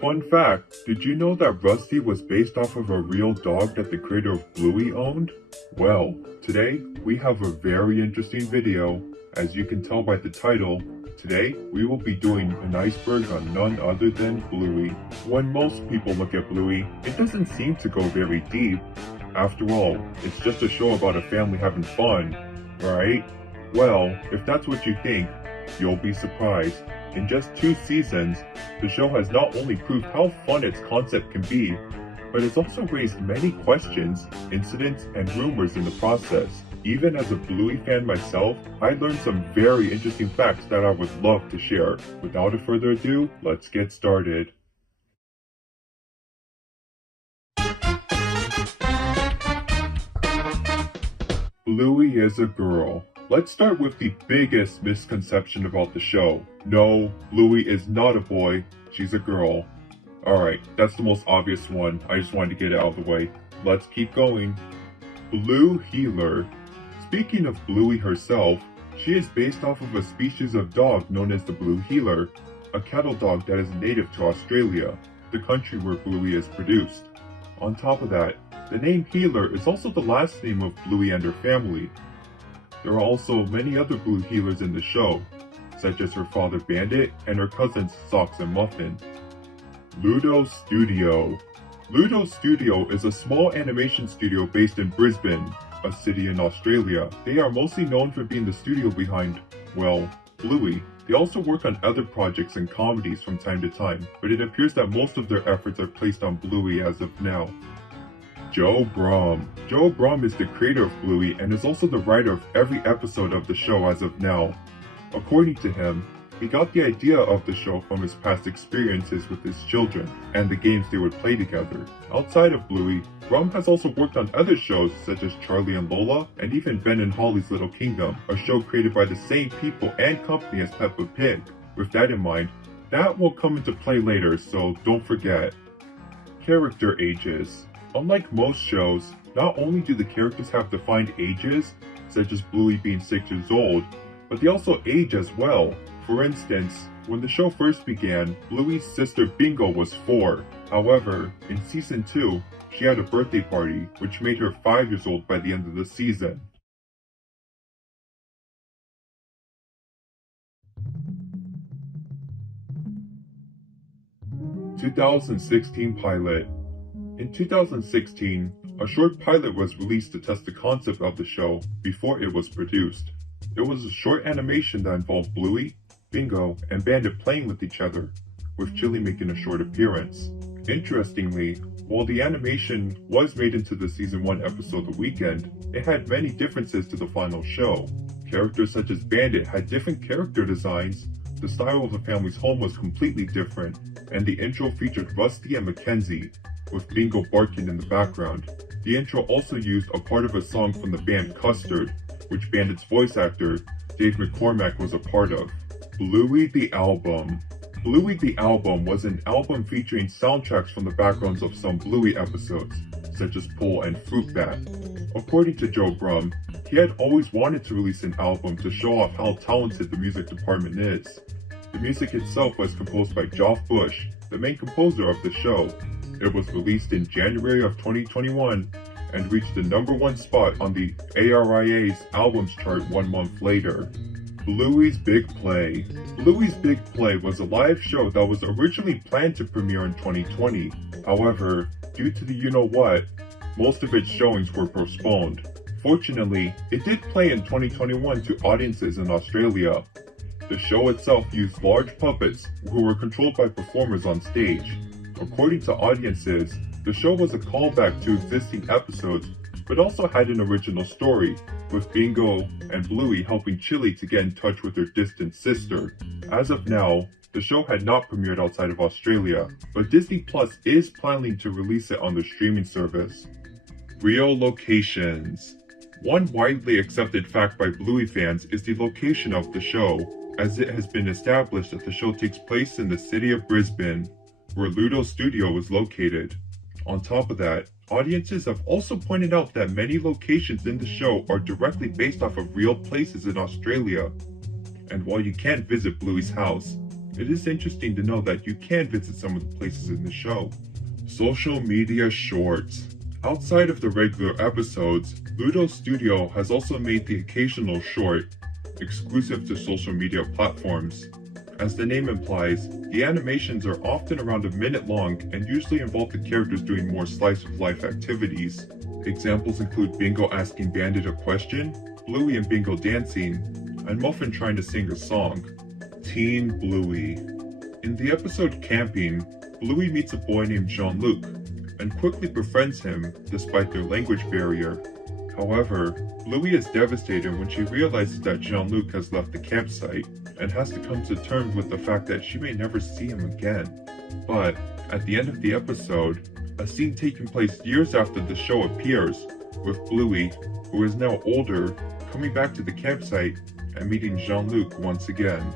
Fun fact, did you know that Rusty was based off of a real dog that the creator of Bluey owned? Well, today we have a very interesting video. As you can tell by the title, today we will be doing an iceberg on none other than Bluey. When most people look at Bluey, it doesn't seem to go very deep. After all, it's just a show about a family having fun, right? Well, if that's what you think, you'll be surprised. In just 2 seasons, the show has not only proved how fun its concept can be, but it's also raised many questions, incidents, and rumors in the process. Even as a Bluey fan myself, I learned some very interesting facts that I would love to share. Without further ado, let's get started. Bluey is a girl. Let's start with the biggest misconception about the show. No, Bluey is not a boy, she's a girl. Alright, that's the most obvious one. I just wanted to get it out of the way. Let's keep going. Blue Heeler. Speaking of Bluey herself, she is based off of a species of dog known as the Blue Heeler, a cattle dog that is native to Australia, the country where Bluey is produced. On top of that, the name Heeler is also the last name of Bluey and her family. There are also many other Blue Heelers in the show, such as her father Bandit and her cousins Socks and Muffin. Ludo Studio. Ludo Studio is a small animation studio based in Brisbane, a city in Australia. They are mostly known for being the studio behind, well, Bluey. They also work on other projects and comedies from time to time, but it appears that most of their efforts are placed on Bluey as of now. Joe Brum. Joe Brum is the creator of Bluey and is also the writer of every episode of the show as of now. According to him, he got the idea of the show from his past experiences with his children and the games they would play together. Outside of Bluey, Brum has also worked on other shows such as Charlie and Lola and even Ben and Holly's Little Kingdom, a show created by the same people and company as Peppa Pig. With that in mind, that will come into play later, so don't forget. Character ages. Unlike most shows, not only do the characters have defined ages, such as Bluey being 6 years old, but they also age as well. For instance, when the show first began, Bluey's sister Bingo was 4. However, in season 2, she had a birthday party, which made her 5 years old by the end of the season. (2016) pilot. In 2016, a short pilot was released to test the concept of the show before it was produced. It was a short animation that involved Bluey, Bingo, and Bandit playing with each other, with Chili making a short appearance. Interestingly, while the animation was made into the season 1 episode The Weekend, it had many differences to the final show. Characters such as Bandit had different character designs, the style of the family's home was completely different, and the intro featured Rusty and Mackenzie, with Bingo barking in the background. The intro also used a part of a song from the band Custard, which Bandit's voice actor, Dave McCormack, was a part of. Bluey the Album. Bluey the Album was an album featuring soundtracks from the backgrounds of some Bluey episodes, such as Pull and Fruit Bat. According to Joe Brum, he had always wanted to release an album to show off how talented the music department is. The music itself was composed by Geoff Bush, the main composer of the show. It was released in January of 2021 and reached the #1 spot on the ARIA's albums chart 1 month later. Bluey's Big Play. Bluey's Big Play was a live show that was originally planned to premiere in 2020. However, due to the you-know-what, most of its showings were postponed. Fortunately, it did play in 2021 to audiences in Australia. The show itself used large puppets who were controlled by performers on stage. According to audiences, the show was a callback to existing episodes, but also had an original story, with Bingo and Bluey helping Chili to get in touch with her distant sister. As of now, the show had not premiered outside of Australia, but Disney Plus is planning to release it on their streaming service. Real locations. One widely accepted fact by Bluey fans is the location of the show, as it has been established that the show takes place in the city of Brisbane, where Ludo Studio is located. On top of that, audiences have also pointed out that many locations in the show are directly based off of real places in Australia. And while you can't visit Bluey's house, it is interesting to know that you can visit some of the places in the show. Social media shorts. Outside of the regular episodes, Ludo Studio has also made the occasional short, exclusive to social media platforms. As the name implies, the animations are often around a minute long and usually involve the characters doing more slice-of-life activities. Examples include Bingo asking Bandit a question, Bluey and Bingo dancing, and Muffin trying to sing a song. Teen Bluey. In the episode Camping, Bluey meets a boy named Jean-Luc, and quickly befriends him despite their language barrier. However, Bluey is devastated when she realizes that Jean-Luc has left the campsite and has to come to terms with the fact that she may never see him again. But at the end of the episode, a scene taking place years after the show appears, with Bluey, who is now older, coming back to the campsite and meeting Jean-Luc once again.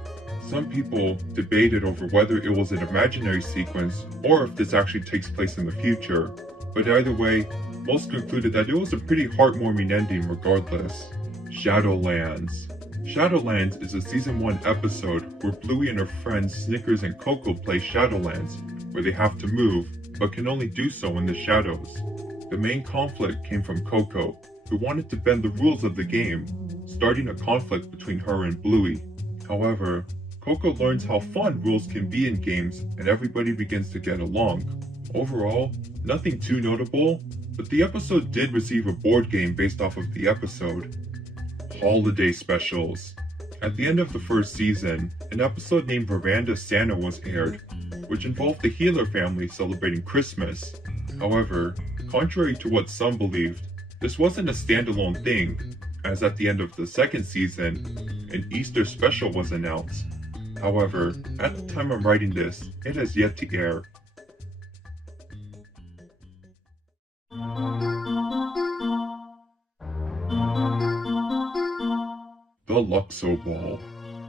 Some people debated over whether it was an imaginary sequence or if this actually takes place in the future, but either way, most concluded that it was a pretty heartwarming ending regardless. Shadowlands. Shadowlands is a Season 1 episode where Bluey and her friends Snickers and Coco play Shadowlands, where they have to move, but can only do so in the shadows. The main conflict came from Coco, who wanted to bend the rules of the game, starting a conflict between her and Bluey. However, Coco learns how fun rules can be in games and everybody begins to get along. Overall, nothing too notable, but the episode did receive a board game based off of the episode. Holiday specials. At the end of the first season, an episode named Veranda Santa was aired, which involved the Healer family celebrating Christmas. However, contrary to what some believed, this wasn't a standalone thing, as at the end of the second season, an Easter special was announced. However, at the time I'm writing this, it has yet to air. The Luxo Ball.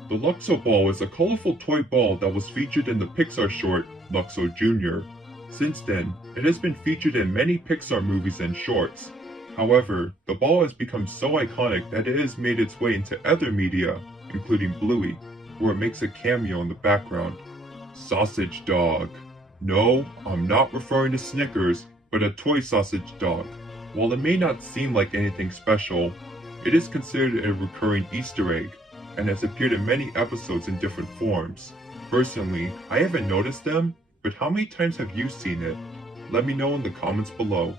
The Luxo Ball is a colorful toy ball that was featured in the Pixar short Luxo Jr. Since then, it has been featured in many Pixar movies and shorts. However, the ball has become so iconic that it has made its way into other media, including Bluey, where it makes a cameo in the background. Sausage Dog. No, I'm not referring to Snickers, but a toy sausage dog. While it may not seem like anything special, it is considered a recurring Easter egg, and has appeared in many episodes in different forms. Personally, I haven't noticed them, but how many times have you seen it? Let me know in the comments below.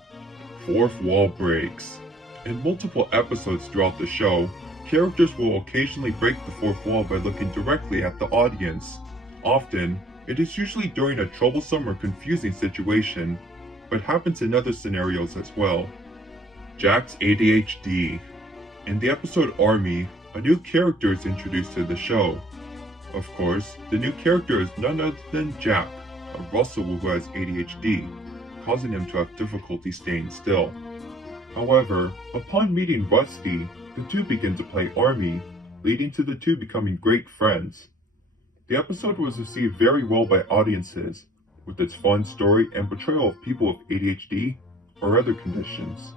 Fourth wall breaks. In multiple episodes throughout the show, characters will occasionally break the fourth wall by looking directly at the audience. Often, it is usually during a troublesome or confusing situation, but happens in other scenarios as well. Jack's ADHD. In the episode Army, a new character is introduced to the show. Of course, the new character is none other than Jack, a Russell who has ADHD, causing him to have difficulty staying still. However, upon meeting Rusty, the two begin to play Army, leading to the two becoming great friends. The episode was received very well by audiences, with its fun story and portrayal of people with ADHD or other conditions.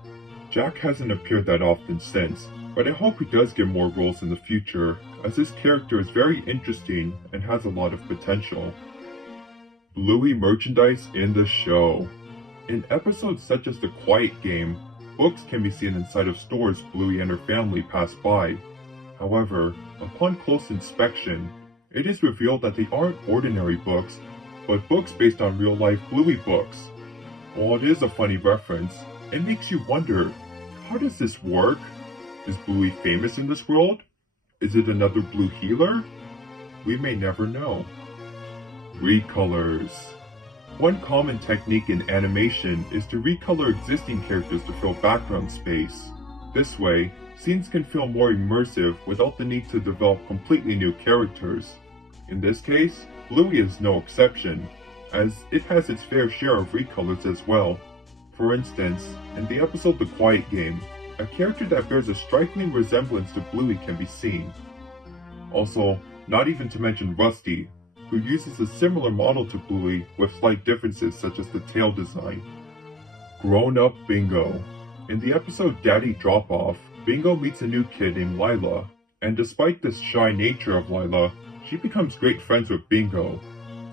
Jack hasn't appeared that often since, but I hope he does get more roles in the future, as this character is very interesting and has a lot of potential. Bluey merchandise in the show. In episodes such as The Quiet Game, books can be seen inside of stores Bluey and her family pass by. However, upon close inspection, it is revealed that they aren't ordinary books, but books based on real-life Bluey books. While it is a funny reference, it makes you wonder, how does this work? Is Bluey famous in this world? Is it another Blue Healer? We may never know. Recolors. One common technique in animation is to recolor existing characters to fill background space. This way, scenes can feel more immersive without the need to develop completely new characters. In this case, Bluey is no exception, as it has its fair share of recolors as well. For instance, in the episode The Quiet Game, a character that bears a striking resemblance to Bluey can be seen. Also, not even to mention Rusty, who uses a similar model to Bluey with slight differences such as the tail design. Grown-up Bingo. In the episode Daddy Drop-Off, Bingo meets a new kid named Lila, and despite the shy nature of Lila, she becomes great friends with Bingo.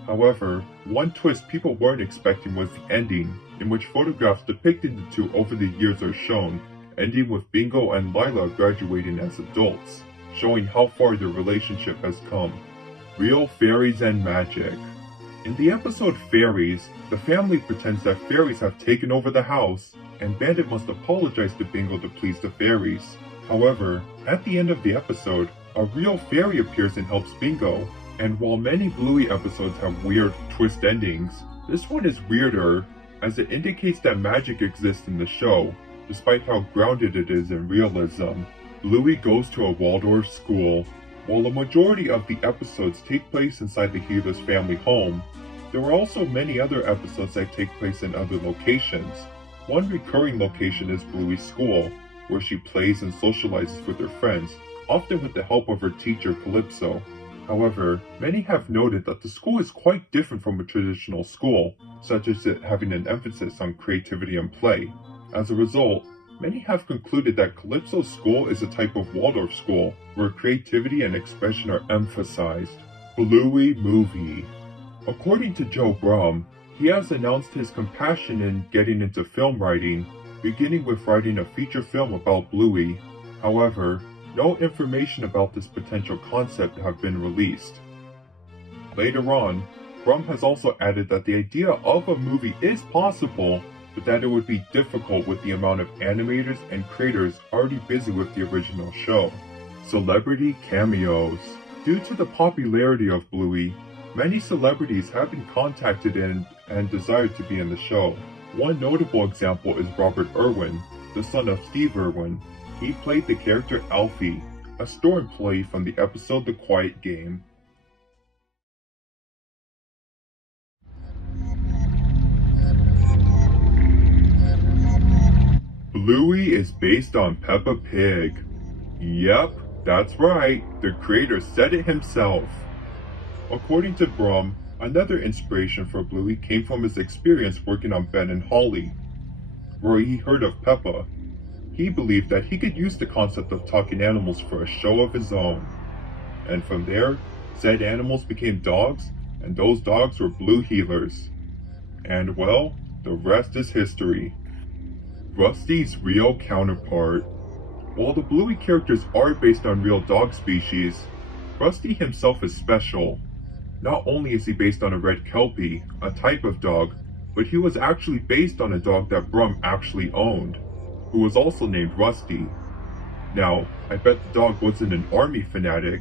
However, one twist people weren't expecting was the ending, in which photographs depicting the two over the years are shown, ending with Bingo and Lila graduating as adults, showing how far their relationship has come. Real fairies and magic. In the episode Fairies, the family pretends that fairies have taken over the house, and Bandit must apologize to Bingo to please the fairies. However, at the end of the episode, a real fairy appears and helps Bingo, and while many Bluey episodes have weird twist endings, this one is weirder, as it indicates that magic exists in the show, despite how grounded it is in realism. Bluey goes to a Waldorf school. While a majority of the episodes take place inside the healer's family home, there are also many other episodes that take place in other locations. One recurring location is Bluey's school, where she plays and socializes with her friends, often with the help of her teacher Calypso. However, many have noted that the school is quite different from a traditional school, such as it having an emphasis on creativity and play. As a result, many have concluded that Calypso's school is a type of Waldorf school, where creativity and expression are emphasized. Bluey movie. According to Joe Brum, he has announced his compassion in getting into film writing, beginning with writing a feature film about Bluey. However, no information about this potential concept have been released. Later on, Brum has also added that the idea of a movie is possible, but that it would be difficult with the amount of animators and creators already busy with the original show. Celebrity cameos. Due to the popularity of Bluey, many celebrities have been contacted and desired to be in the show. One notable example is Robert Irwin, the son of Steve Irwin. He played the character Alfie, a store employee from the episode The Quiet Game. Bluey is based on Peppa Pig. Yep, that's right, the creator said it himself. According to Brum, another inspiration for Bluey came from his experience working on Ben and Holly, where he heard of Peppa. He believed that he could use the concept of talking animals for a show of his own. And from there, said animals became dogs, and those dogs were Blue Healers. And well, the rest is history. Rusty's real counterpart. While the Bluey characters are based on real dog species, Rusty himself is special. Not only is he based on a red Kelpie, a type of dog, but he was actually based on a dog that Brum actually owned, who was also named Rusty. Now, I bet the dog wasn't an army fanatic,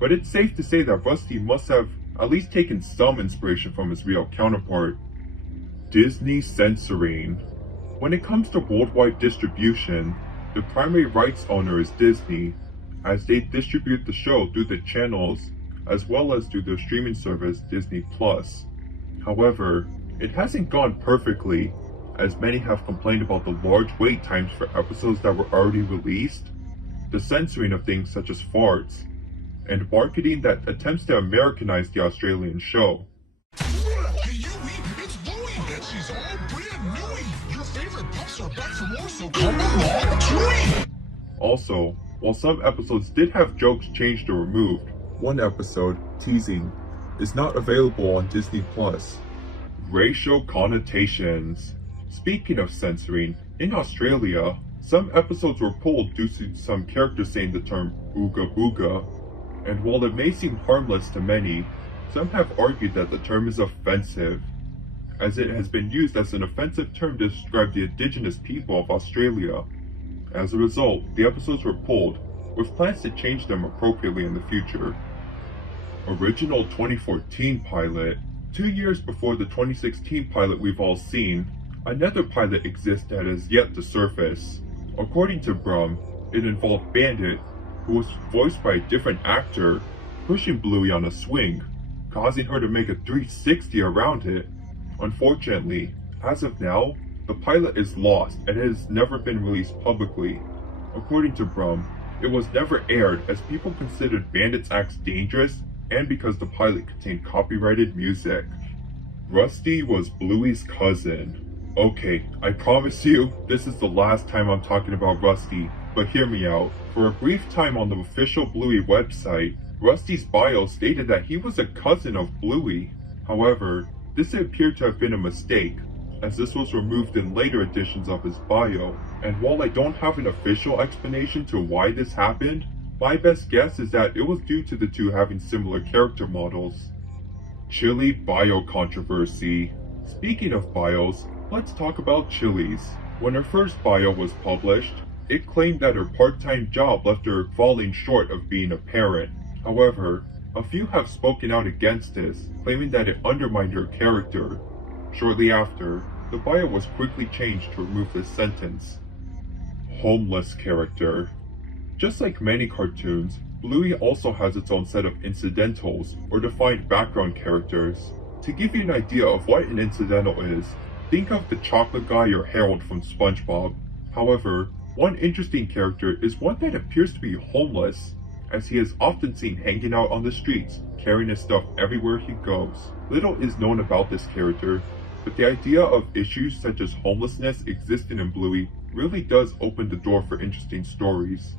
but it's safe to say that Rusty must have at least taken some inspiration from his real counterpart. Disney censoring. When it comes to worldwide distribution, the primary rights owner is Disney, as they distribute the show through the channels as well as through their streaming service Disney+. However, it hasn't gone perfectly, as many have complained about the large wait times for episodes that were already released, the censoring of things such as farts, and marketing that attempts to Americanize the Australian show. Hey you, it's Bluey, and she's all brand new. Your favorite pups are back for more, so come along, Chewy! Also, while some episodes did have jokes changed or removed, one episode, Teasing, is not available on Disney+. Racial connotations. Speaking of censoring, in Australia, some episodes were pulled due to some characters saying the term ooga booga, and while it may seem harmless to many, some have argued that the term is offensive, as it has been used as an offensive term to describe the indigenous people of Australia. As a result, the episodes were pulled, with plans to change them appropriately in the future. Original 2014 pilot. 2 years before the 2016 pilot we've all seen, another pilot exists that has yet to surface. According to Brum, it involved Bandit, who was voiced by a different actor, pushing Bluey on a swing, causing her to make a 360 around it. Unfortunately, as of now, the pilot is lost and it has never been released publicly. According to Brum, it was never aired as people considered Bandit's acts dangerous and because the pilot contained copyrighted music. Rusty was Bluey's cousin. Okay, I promise you, this is the last time I'm talking about Rusty, but hear me out. For a brief time on the official Bluey website, Rusty's bio stated that he was a cousin of Bluey. However, this appeared to have been a mistake, as this was removed in later editions of his bio, and while I don't have an official explanation to why this happened, my best guess is that it was due to the two having similar character models. Chili bio controversy. Speaking of bios, let's talk about Chili's. When her first bio was published, it claimed that her part-time job left her falling short of being a parent. However, a few have spoken out against this, claiming that it undermined her character. Shortly after, the bio was quickly changed to remove this sentence. Homeless character. Just like many cartoons, Bluey also has its own set of incidentals, or defined background characters. To give you an idea of what an incidental is, think of the chocolate guy or Harold from SpongeBob. However, one interesting character is one that appears to be homeless, as he is often seen hanging out on the streets, carrying his stuff everywhere he goes. Little is known about this character, but the idea of issues such as homelessness existing in Bluey really does open the door for interesting stories.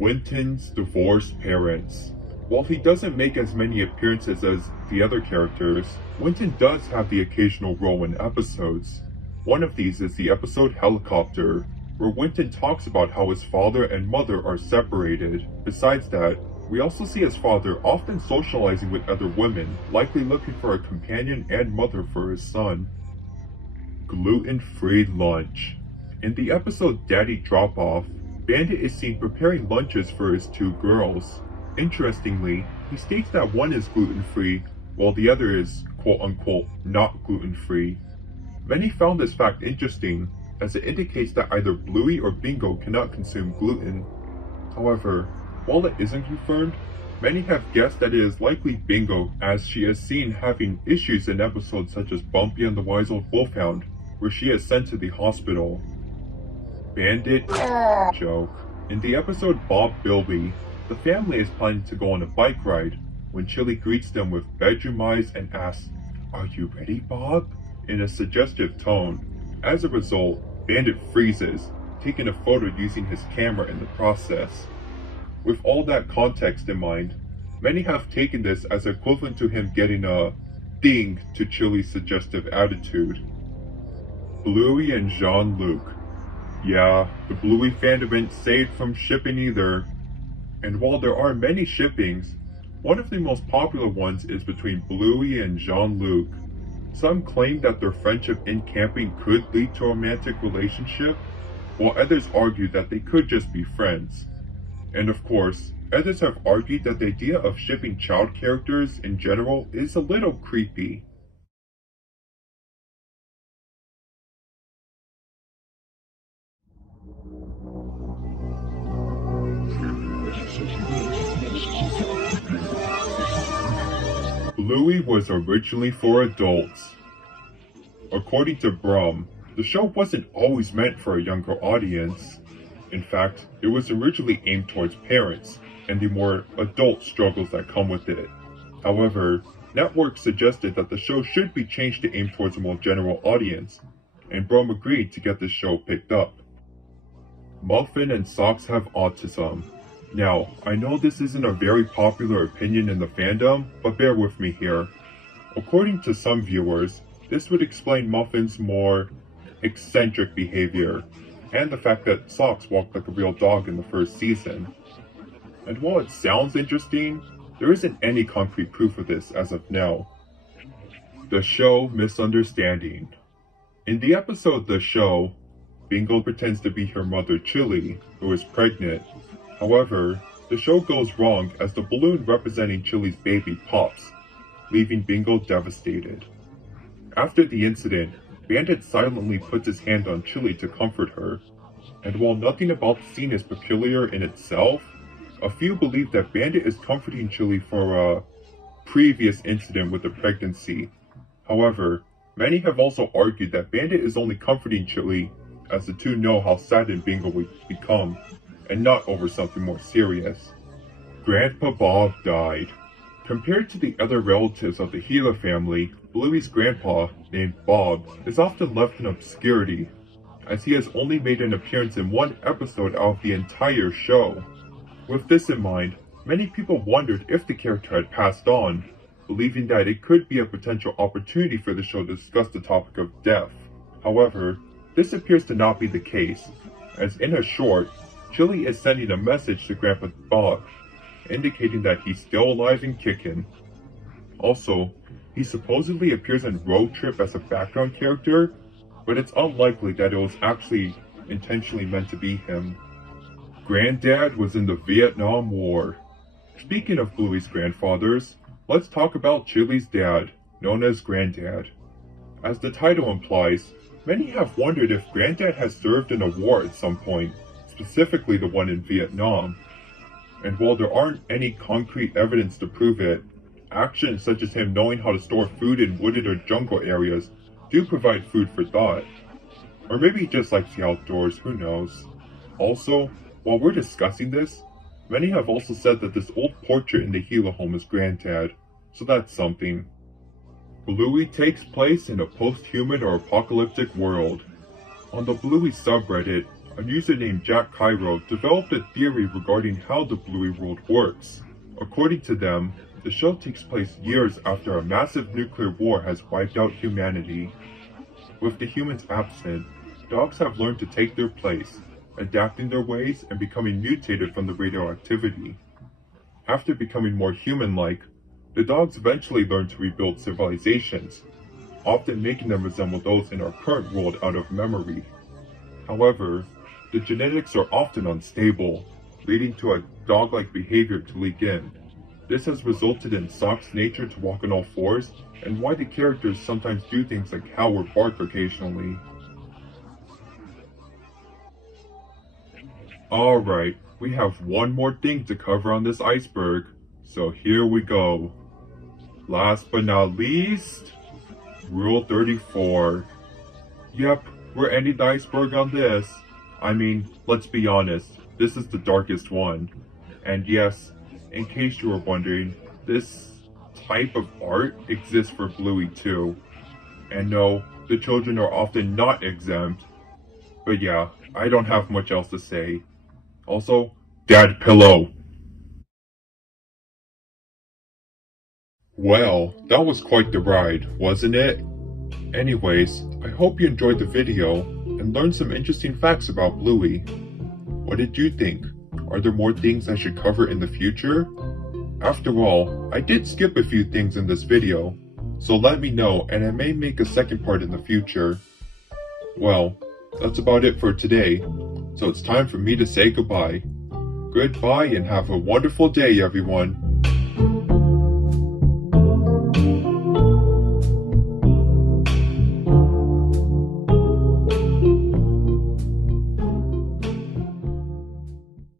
Winton's divorced parents. While he doesn't make as many appearances as the other characters, Winton does have the occasional role in episodes. One of these is the episode Helicopter, where Winton talks about how his father and mother are separated. Besides that, we also see his father often socializing with other women, likely looking for a companion and mother for his son. Gluten-free lunch. In the episode Daddy Drop-Off, Bandit is seen preparing lunches for his two girls. Interestingly, he states that one is gluten-free, while the other is quote-unquote not gluten-free. Many found this fact interesting, as it indicates that either Bluey or Bingo cannot consume gluten. However, while it isn't confirmed, many have guessed that it is likely Bingo, as she is seen having issues in episodes such as Bumpy and the Wise Old Wolfhound, where she is sent to the hospital. Bandit joke. In the episode Bob Bilby, the family is planning to go on a bike ride when Chili greets them with bedroom eyes and asks, "Are you ready, Bob?" in a suggestive tone. As a result, Bandit freezes, taking a photo using his camera in the process. With all that context in mind, many have taken this as equivalent to him getting a ding to Chili's suggestive attitude. Bluey and Jean-Luc. Yeah, the Bluey fandom ain't saved from shipping either. And while there are many shippings, one of the most popular ones is between Bluey and Jean-Luc. Some claim that their friendship in camping could lead to a romantic relationship, while others argue that they could just be friends. And of course, others have argued that the idea of shipping child characters in general is a little creepy. Bluey was originally for adults. According to Brum, the show wasn't always meant for a younger audience. In fact, it was originally aimed towards parents, and the more adult struggles that come with it. However, networks suggested that the show should be changed to aim towards a more general audience, and Brum agreed to get the show picked up. Muffin and Socks have autism. Now, I know this isn't a very popular opinion in the fandom, but bear with me here. According to some viewers, this would explain Muffin's more eccentric behavior, and the fact that Socks walked like a real dog in the first season. And while it sounds interesting, there isn't any concrete proof of this as of now. The show Misunderstanding. In the episode The Show, Bingo pretends to be her mother Chili, who is pregnant. However, the show goes wrong as the balloon representing Chili's baby pops, leaving Bingo devastated. After the incident, Bandit silently puts his hand on Chili to comfort her, and while nothing about the scene is peculiar in itself, a few believe that Bandit is comforting Chili for a previous incident with the pregnancy. However, many have also argued that Bandit is only comforting Chili as the two know how saddened Bingo would become, and not over something more serious. Grandpa Bob died. Compared to the other relatives of the Gila family, Bluey's grandpa, named Bob, is often left in obscurity, as he has only made an appearance in one episode out of the entire show. With this in mind, Many people wondered if the character had passed on, believing that it could be a potential opportunity for the show to discuss the topic of death. However, this appears to not be the case, as in a short, Chili is sending a message to Grandpa Bob, indicating that he's still alive and kicking. Also, he supposedly appears in Road Trip as a background character, but it's unlikely that it was actually intentionally meant to be him. Granddad was in the Vietnam War. Speaking of Bluey's grandfathers, let's talk about Chili's dad, known as Granddad. As the title implies, many have wondered if Granddad has served in a war at some point, specifically the one in Vietnam. And while there aren't any concrete evidence to prove it, actions such as him knowing how to store food in wooded or jungle areas do provide food for thought. Or maybe he just likes the outdoors, who knows. Also, while we're discussing this, many have also said that this old portrait in the Gila home is Granddad, so that's something. Bluey takes place in a post-human or apocalyptic world. On the Bluey subreddit, a user named Jack Cairo developed a theory regarding how the Bluey world works. According to them, the show takes place years after a massive nuclear war has wiped out humanity. With the humans absent, dogs have learned to take their place, adapting their ways and becoming mutated from the radioactivity. After becoming more human-like, the dogs eventually learn to rebuild civilizations, often making them resemble those in our current world out of memory. However, the genetics are often unstable, leading to a dog-like behavior to leak in. This has resulted in Sock's nature to walk on all fours, and why the characters sometimes do things like howl or bark occasionally. Alright, we have one more thing to cover on this iceberg, so here we go. Last but not least, Rule 34. Yep, we're ending the iceberg on this. I mean, let's be honest, this is the darkest one. And yes, in case you were wondering, this type of art exists for Bluey too. And no, the children are often not exempt. But yeah, I don't have much else to say. Also, Dad Pillow. Well, that was quite the ride, wasn't it? Anyways, I hope you enjoyed the video and learned some interesting facts about Bluey. What did you think? Are there more things I should cover in the future? After all, I did skip a few things in this video, so let me know and I may make a second part in the future. Well, that's about it for today, so it's time for me to say goodbye. Goodbye and have a wonderful day, everyone.